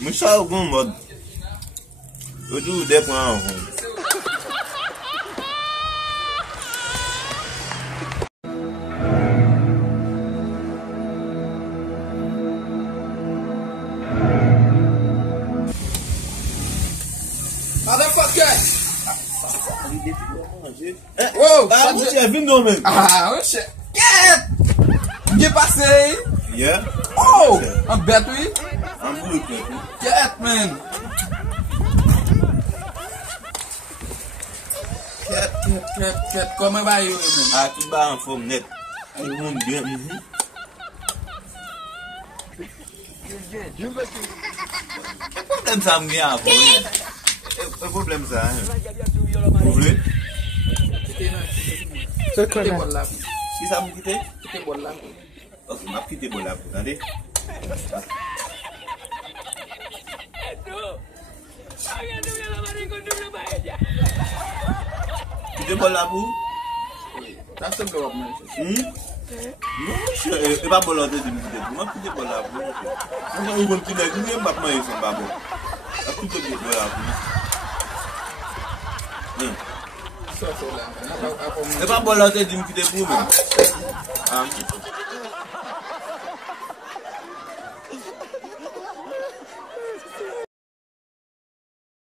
Mwen sa ou kon mod. Yo di ou de pou an kon. Motherfucker! Wow! Ah, mwen chè, vin nou men. Ah, mwen chè. Ket! Mwen pase? Yeah? Oh! An bet oui? An blou ket. Ket men! Ket. Koman ba yo men? A, tout ba an fòm net. Tout moun gen. E problem sa mwen an fòm. E problem sa. Ou vle? Kite bol la. Si sa mwen kite? Kite bol la. Ok, map kite bol la pou. Tande? Kite bol la pou? Ta se blow up men. Non, e pa bol la de di mwen kite pou. Map kite bol la pou. Mwen yon kon kite, mwen map man yon son babo. Map kite bol la pou. E pa bol la de di mwen kite pou men.